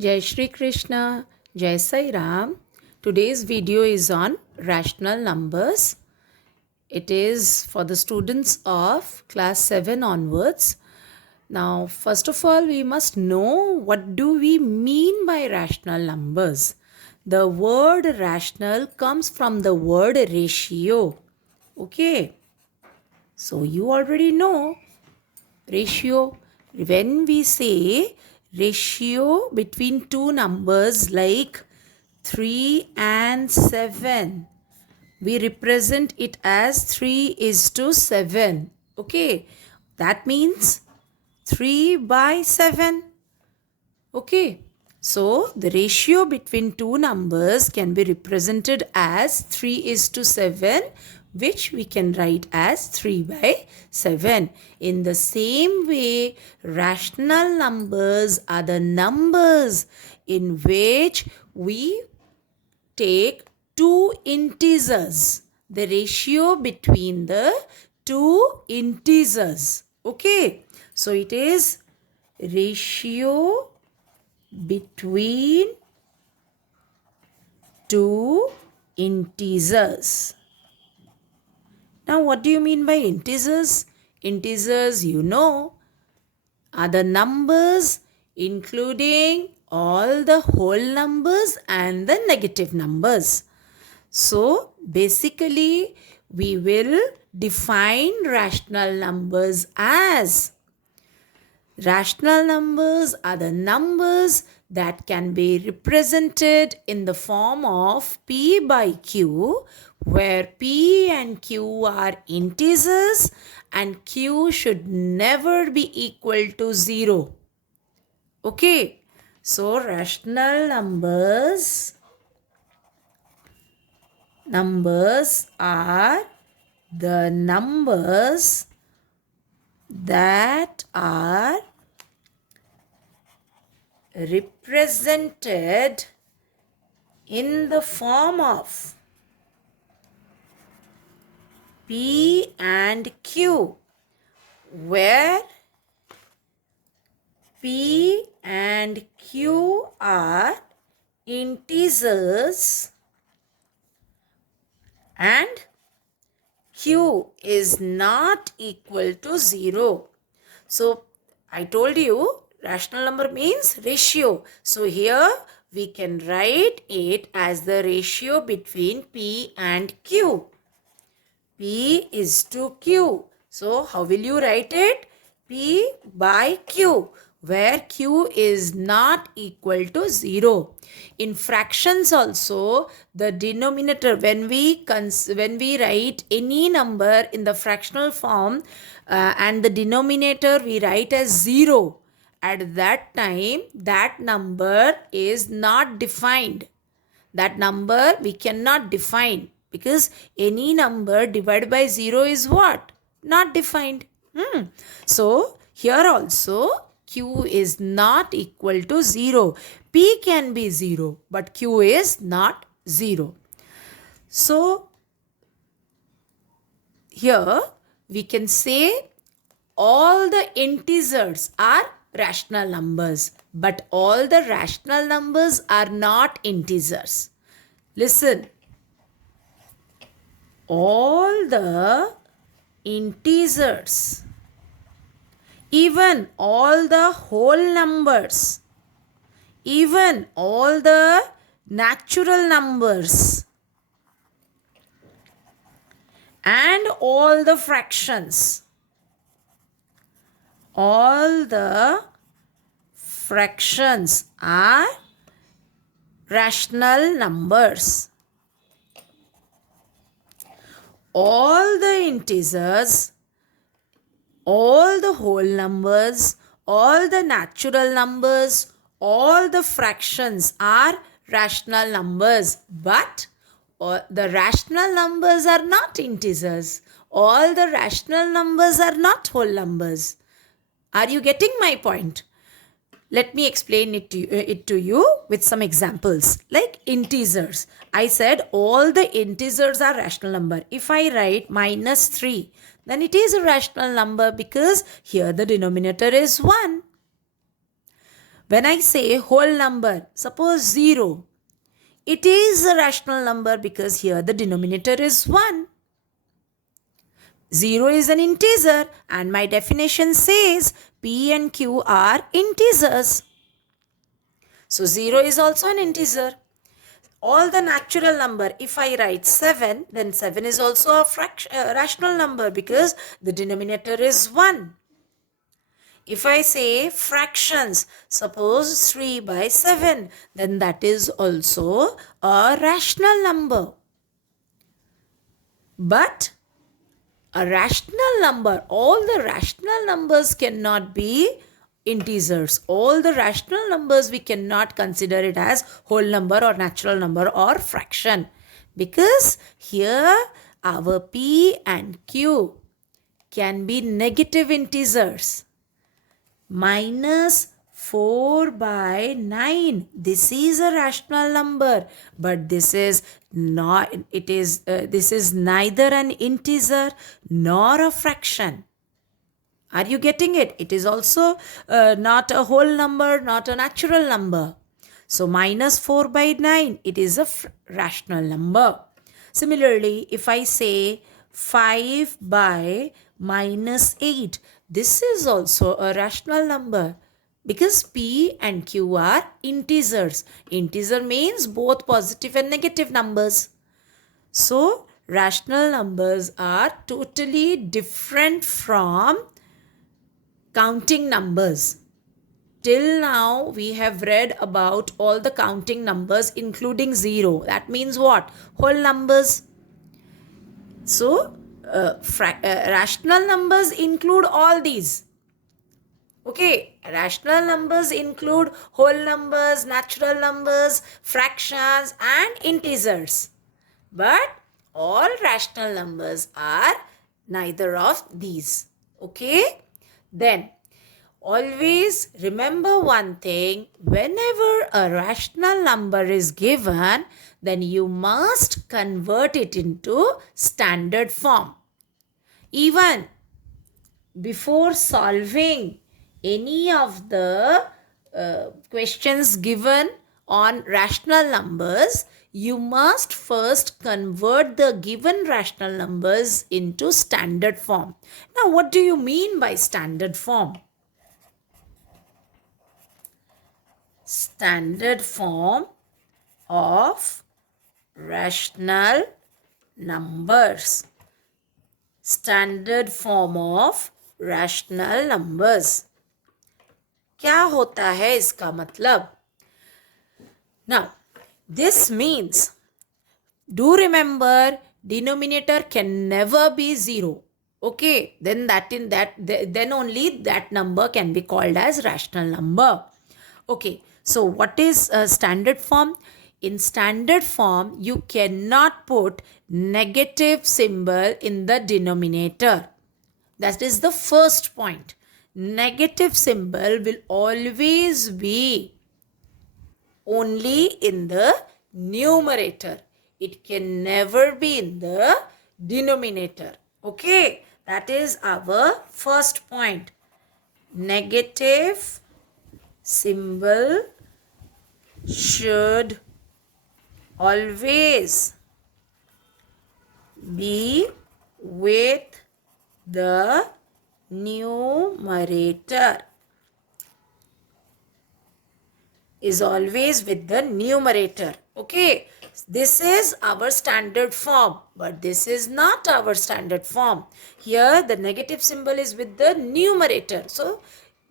Jai Shri Krishna, Jai Sai Ram. Today's video is on rational numbers. It is for the students of class 7 onwards. Now, first of all, we must know what do we mean by rational numbers. The word rational comes from the word ratio. Okay, so you already know ratio. When we say ratio between two numbers like 3 and 7, we represent it as 3:7. Okay, that means 3 by 7. Okay, so the ratio between two numbers can be represented as 3:7, which we can write as 3 by 7. In the same way, rational numbers are the numbers in which we take two integers, the ratio between the two integers. Okay, so it is ratio between two integers. Now, what do you mean by integers? Integers, you know, are the numbers including all the whole numbers and the negative numbers. So, basically, we will define rational numbers as rational numbers are the numbers that can be represented in the form of P by Q, where P and Q are integers and Q should never be equal to 0. Okay, so rational numbers are the numbers that are represented in the form of P and Q, where P and Q are integers and Q is not equal to 0. So, I told you rational number means ratio. So, here we can write it as the ratio between P and Q. P is to Q. So, how will you write it? P by Q, where Q is not equal to 0. In fractions also, the denominator, when we write any number in the fractional form and the denominator we write as 0, at that time that number is not defined. That number we cannot define, because any number divided by 0 is what? Not defined. So, here also Q is not equal to 0. P can be 0, but Q is not 0. So, here we can say all the integers are rational numbers, but all the rational numbers are not integers. Listen, all the integers, even all the whole numbers, even all the natural numbers, and all the fractions, all the fractions are rational numbers. All the integers, all the whole numbers, all the natural numbers, all the fractions are rational numbers, but the rational numbers are not integers. All the rational numbers are not whole numbers. Are you getting my point? Let me explain it to you with some examples. Like integers. I said all the integers are rational number. If I write -3, then it is a rational number because here the denominator is 1. When I say whole number, suppose 0, it is a rational number because here the denominator is 1. 0 is an integer and my definition says P and Q are integers. So 0 is also an integer. All the natural number, if I write 7, then 7 is also a rational number because the denominator is 1. If I say fractions, suppose 3 by 7, then that is also a rational number. But a rational number, all the rational numbers cannot be integers. All the rational numbers we cannot consider it as whole number or natural number or fraction. Because here our P and Q can be negative integers. Minus 4 by 9. This is a rational number, but this is not, this is neither an integer nor a fraction. Are you getting it? It is also not a whole number, not a natural number. So minus 4 by 9, it is a rational number. Similarly, if I say 5 by minus 8, this is also a rational number because P and Q are integers. Integer means both positive and negative numbers. So rational numbers are totally different from counting numbers. Till now we have read about all the counting numbers including 0. That means what? Whole numbers. So rational numbers include all these. Okay, rational numbers include whole numbers, natural numbers, fractions and integers. But all rational numbers are neither of these. Okay? Then always remember one thing, whenever a rational number is given, then you must convert it into standard form. Even before solving any of the questions given on rational numbers, you must first convert the given rational numbers into standard form. Now, what do you mean by standard form? Standard form of rational numbers. Standard form of rational numbers. क्या होता है इसका मतलब? Now, this means, do remember, denominator can never be 0. Okay, then then only that number can be called as rational number. Okay, so what is a standard form? In standard form, you cannot put negative symbol in the denominator. That is the first point. Negative symbol will always be only in the numerator. It can never be in the denominator. Okay, that is our first point. Negative symbol should always be with the numerator. Is always with the numerator. Okay, this is our standard form, but this is not our standard form. Here the negative symbol is with the numerator, so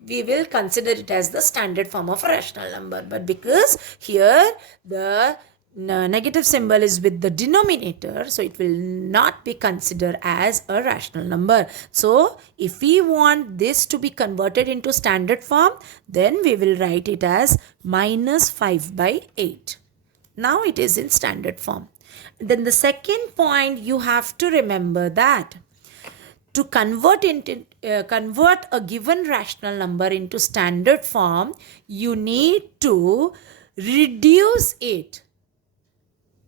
we will consider it as the standard form of a rational number. But because here the negative symbol is with the denominator, so it will not be considered as a rational number. So if we want this to be converted into standard form, then we will write it as minus 5 by 8. Now it is in standard form. Then the second point, you have to remember that to convert a given rational number into standard form, you need to reduce it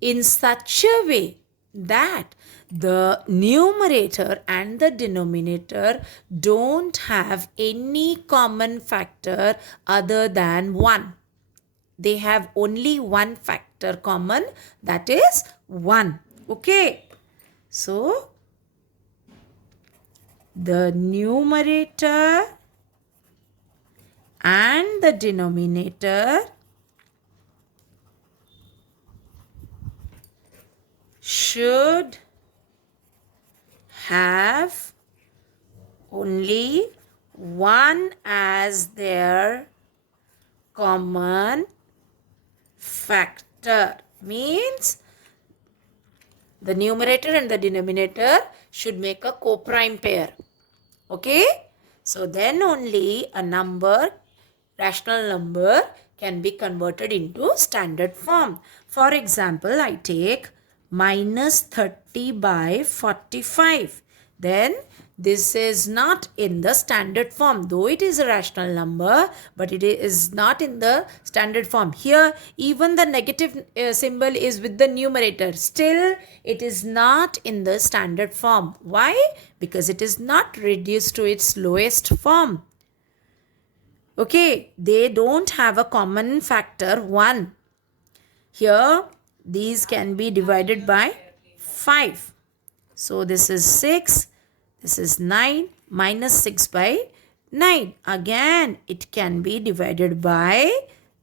in such a way that the numerator and the denominator don't have any common factor other than 1. They have only one factor common, that is 1. Okay. So, the numerator and the denominator should have only 1 as their common factor. Means the numerator and the denominator should make a co-prime pair. Okay? So then only a number, rational number, can be converted into standard form. For example, I take minus 30 by 45. Then this is not in the standard form. Though it is a rational number, but it is not in the standard form. Here, even the negative symbol is with the numerator. Still, it is not in the standard form. Why? Because it is not reduced to its lowest form. Okay, they don't have a common factor 1. Here, these can be divided by 5. So, this is 6. This is 9 minus 6 by 9. Again, it can be divided by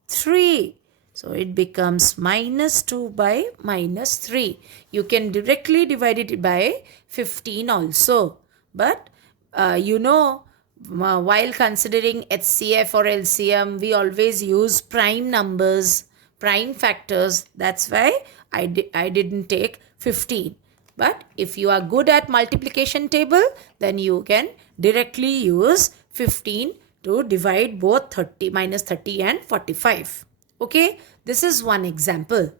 3. So, it becomes minus 2 by minus 3. You can directly divide it by 15 also. But, while considering HCF or LCM, we always use prime numbers, prime factors. That's why I didn't take 15. But if you are good at multiplication table, then you can directly use 15 to divide both minus 30 and 45. Okay, this is one example.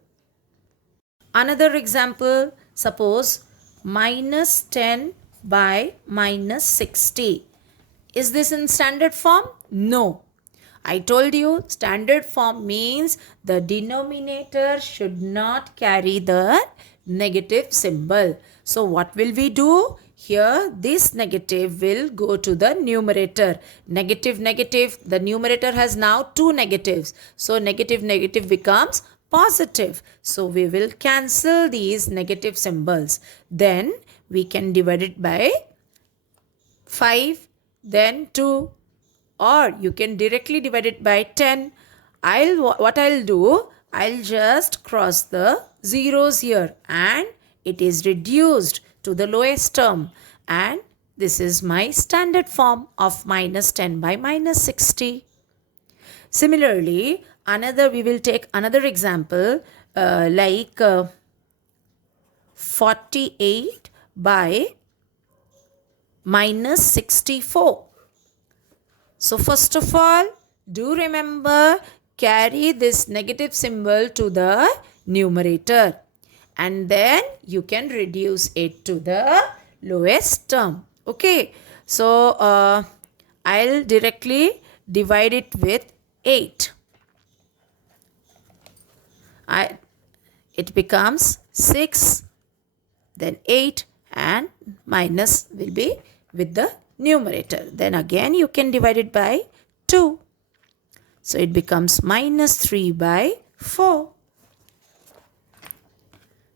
Another example, suppose minus 10 by minus 60. Is this in standard form? No. I told you standard form means the denominator should not carry the negative symbol. So what will we do? Here this negative will go to the numerator. Negative, negative. The numerator has now 2 negatives. So negative, negative becomes positive. So we will cancel these negative symbols. Then we can divide it by 5, then 2. Or you can directly divide it by 10. What I'll do, I'll just cross the zeros here and it is reduced to the lowest term. And this is my standard form of minus 10 by minus 60. Similarly, we will take another example like 48 by minus 64. So first of all, do remember, carry this negative symbol to the numerator and then you can reduce it to the lowest term. Okay, so I'll directly divide it with 8. It becomes 6, then 8 and minus will be with the numerator. Then again you can divide it by 2. So it becomes minus 3 by 4.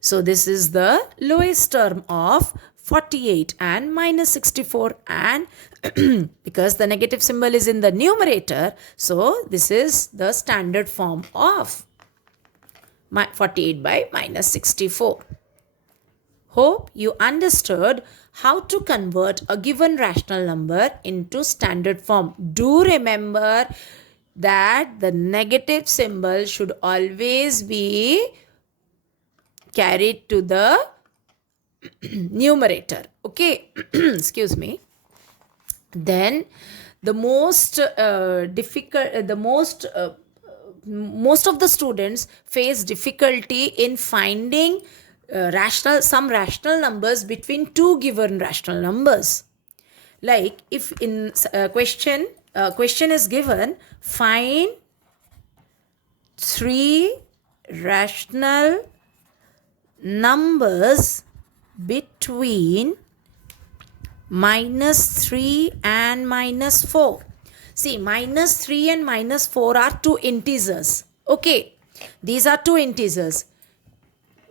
So this is the lowest term of 48 and minus 64, and because the negative symbol is in the numerator, so this is the standard form of 48 by minus 64. Hope you understood how to convert a given rational number into standard form. Do remember that the negative symbol should always be carried to the numerator. Okay, excuse me. Then the most most of the students face difficulty in finding some rational numbers between two given rational numbers. Like if in question is given, find 3 rational numbers between -3 and -4. See, -3 and -4 are two integers. Okay, these are two integers.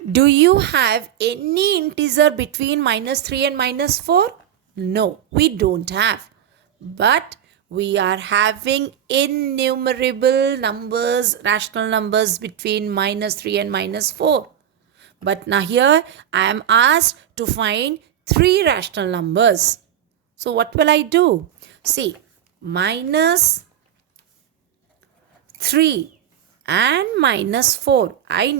Do you have any integer between -3 and -4? No, we don't have. But we are having innumerable numbers, rational numbers between -3 and -4. But now here I am asked to find three rational numbers. So what will I do? See, -3 and -4. I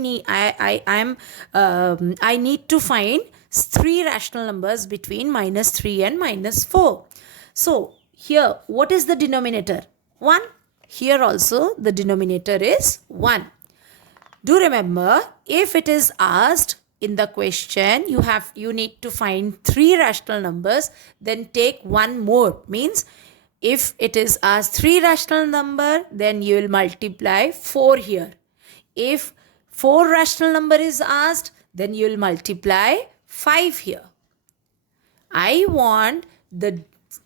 need to find three rational numbers between -3 and -4. So here, what is the denominator? 1. Here also the denominator is 1. Do remember, if it is asked in the question, you need to find three rational numbers, then take one more. Means if it is asked three rational number, then you will multiply 4 here. If 4 rational number is asked, then you will multiply 5 here. I want the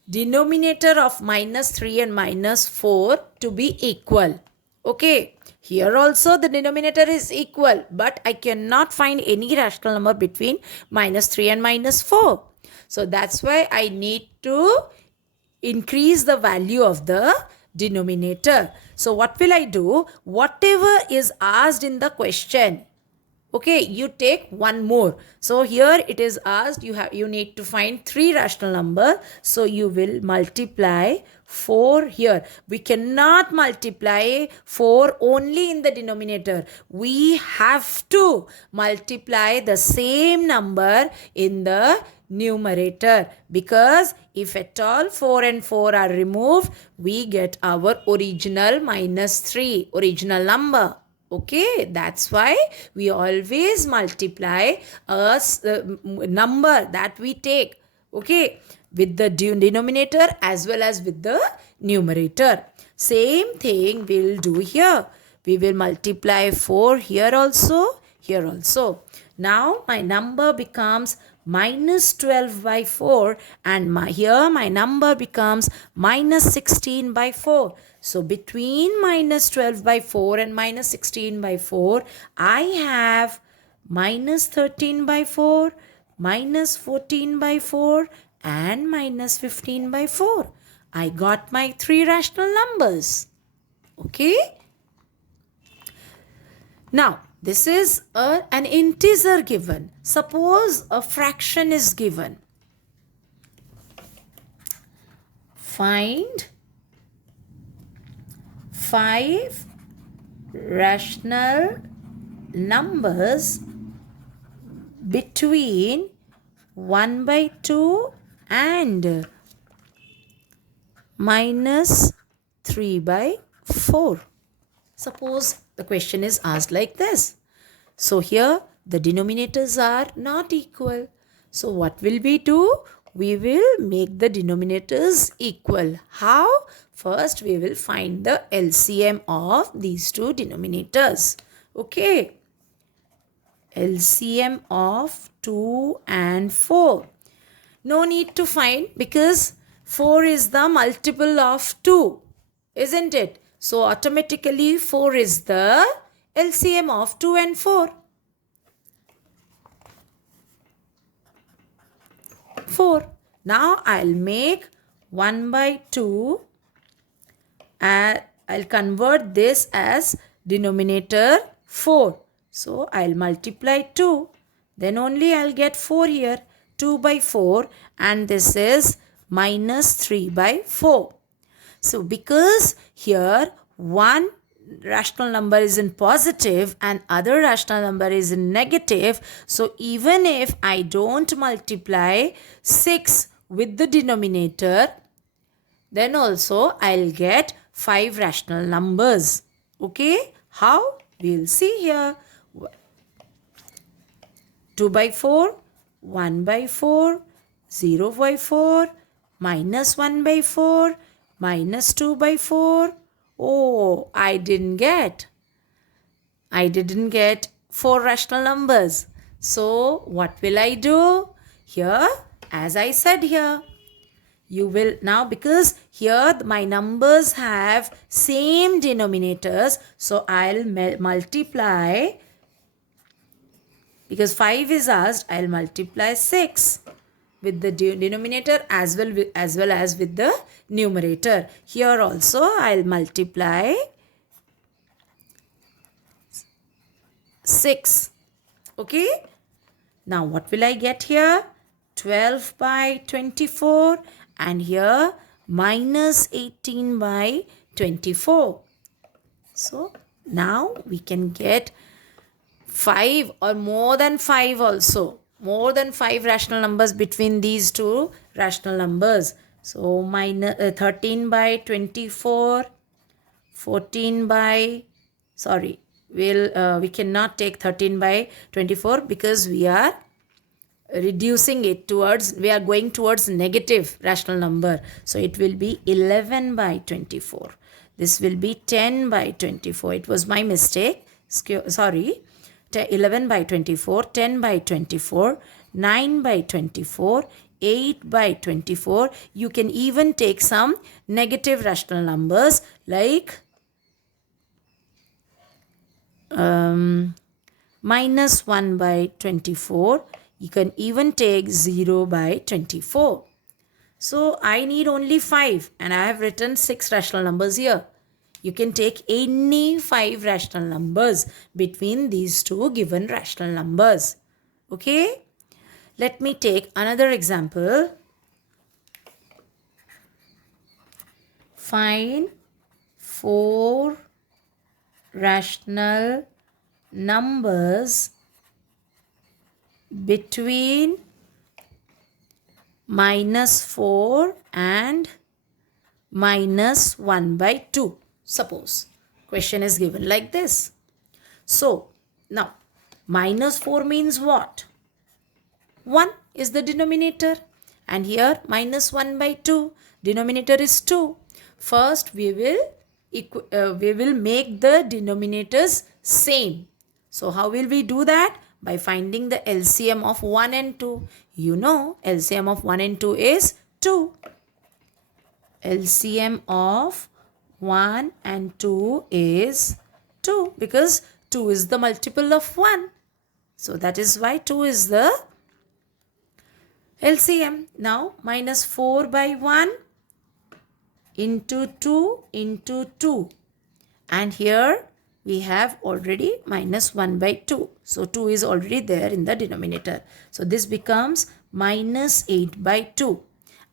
denominator of -3 and -4 to be equal. Okay. Here also the denominator is equal, but I cannot find any rational number between -3 and -4. So that's why I need to increase the value of the denominator. So what will I do? Whatever is asked in the question, okay, you take one more. So here it is asked, you need to find three rational number. So you will multiply 4 here. We cannot multiply 4 only in the denominator. We have to multiply the same number in the numerator, because if at all 4 and 4 are removed, we get our original -3, original number. Okay, that's why we always multiply a number that we take, okay, with the denominator as well as with the numerator. Same thing we'll do here. We will multiply 4 here also, here also. Now my number becomes -12 by 4, and here my number becomes -16 by 4. So between -12 by 4 and -16 by 4, I have -13 by 4, -14 by 4, and -15 by 4. I got my three rational numbers. Okay. Now, this is an integer given. Suppose a fraction is given. Find 5 rational numbers between 1 by 2 and -3 by 4. Suppose the question is asked like this. So here the denominators are not equal. So what will we do? We will make the denominators equal. How? First we will find the LCM of these two denominators. Okay. LCM of 2 and 4. No need to find, because 4 is the multiple of 2, isn't it? So automatically 4 is the LCM of 2 and 4. 4. Now I'll make 1 by 2 and I'll convert this as denominator 4. So I'll multiply 2. Then only I'll get 4 here. 2 by 4, and this is -3 by 4. So because here one rational number is in positive and other rational number is in negative, so even if I don't multiply 6 with the denominator, then also I'll get 5 rational numbers. Okay, how? We'll see here. 2 by 4, 1 by 4, 0 by 4, -1 by 4, -2 by 4. Oh, I didn't get 4 rational numbers. So what will I do? Here, as I said here, you will now, because here my numbers have same denominators, so I'll multiply, because 5 is asked, I'll multiply 6 with the denominator as well as with the numerator. Here also I'll multiply 6. Okay. Now what will I get here? 12 by 24, and here minus 18 by 24. So now we can get 5 or more than 5 also. More than 5 rational numbers between these two rational numbers. So minus 13 by 24, 14 by, sorry, we cannot take 13 by 24 because we are reducing it towards, we are going towards negative rational number. So it will be 11 by 24. This will be 10 by 24. It was my mistake. Sorry. 11 by 24, 10 by 24, 9 by 24, 8 by 24. You can even take some negative rational numbers like minus 1 by 24. You can even take 0 by 24. So I need only 5 and I have written 6 rational numbers here. You can take any 5 rational numbers between these two given rational numbers. Okay? Let me take another example. Find 4 rational numbers between minus 4 and minus 1 by 2. Suppose question is given like this. So now minus 4 means what? 1 is the denominator, and here minus 1 by 2, denominator is 2. First we will make the denominators same. So how will we do that? By finding the LCM of 1 and 2. You know LCM of 1 and 2 is 2. LCM of 1 and 2 is 2 because 2 is the multiple of 1. So that is why 2 is the LCM. Now minus 4 by 1 into 2 into 2. And here we have already minus 1 by 2. So 2 is already there in the denominator. So this becomes minus 8 by 2.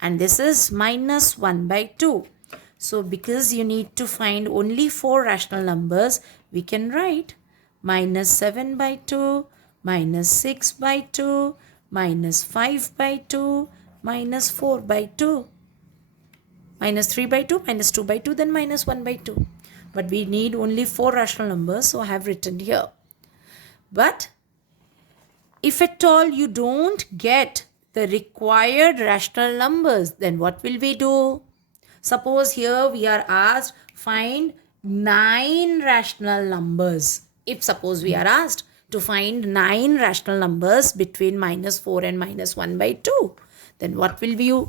And this is minus 1 by 2. So because you need to find only 4 rational numbers, we can write minus 7 by 2, minus 6 by 2, minus 5 by 2, minus 4 by 2, minus 3 by 2, minus 2 by 2, then minus 1 by 2. But we need only 4 rational numbers, so I have written here. But if at all you don't get the required rational numbers, then what will we do? Suppose here we are asked find 9 rational numbers. If suppose we are asked to find 9 rational numbers between minus 4 and minus 1 by 2, then what will you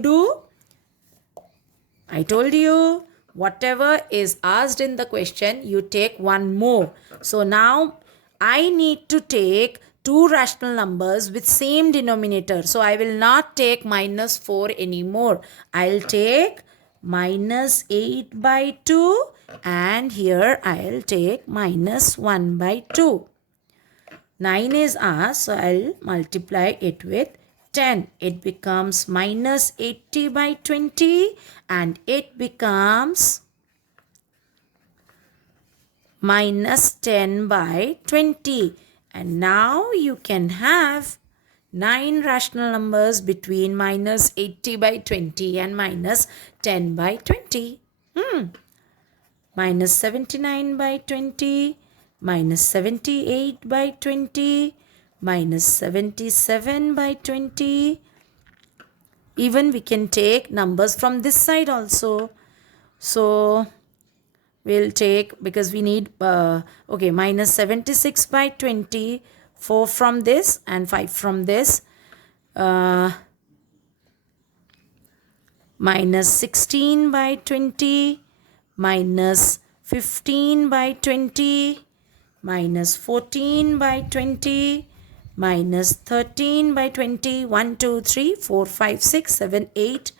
do? I told you, whatever is asked in the question, you take one more. So now I need to take 2 rational numbers with same denominator. So I will not take minus 4 anymore. I'll take minus 8 by 2, and here I'll take minus 1 by 2. 9 is asked, so I'll multiply it with 10. It becomes minus 80 by 20, and it becomes minus 10 by 20. And now you can have 9 rational numbers between minus 80 by 20 and minus 10 by 20. Minus 79 by 20, minus 78 by 20, minus 77 by 20. Even we can take numbers from this side also. So we'll take, because we need, okay, minus 76 by 20, 4 from this and 5 from this. Minus 16 by 20, minus 15 by 20, minus 14 by 20, minus 13 by 20, 1, 2, 3, 4, 5, 6, 7, 8,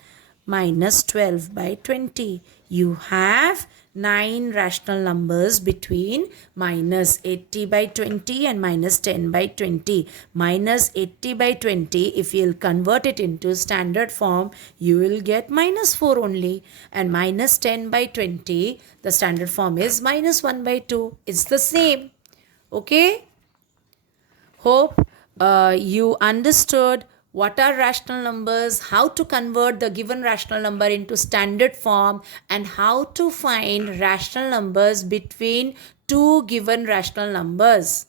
minus 12 by 20. You have 9 rational numbers between minus 80 by 20 and minus 10 by 20. Minus 80 by 20, if you'll convert it into standard form, you will get minus 4 only. And minus 10 by 20, the standard form is minus 1 by 2. It's the same. Okay? Hope you understood what are rational numbers, how to convert the given rational number into standard form, and how to find rational numbers between two given rational numbers.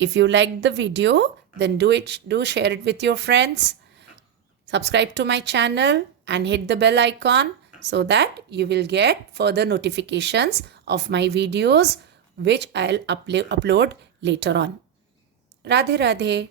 If you liked the video, then do share it with your friends. Subscribe to my channel and hit the bell icon so that you will get further notifications of my videos which I'll upload later on. Radhe Radhe.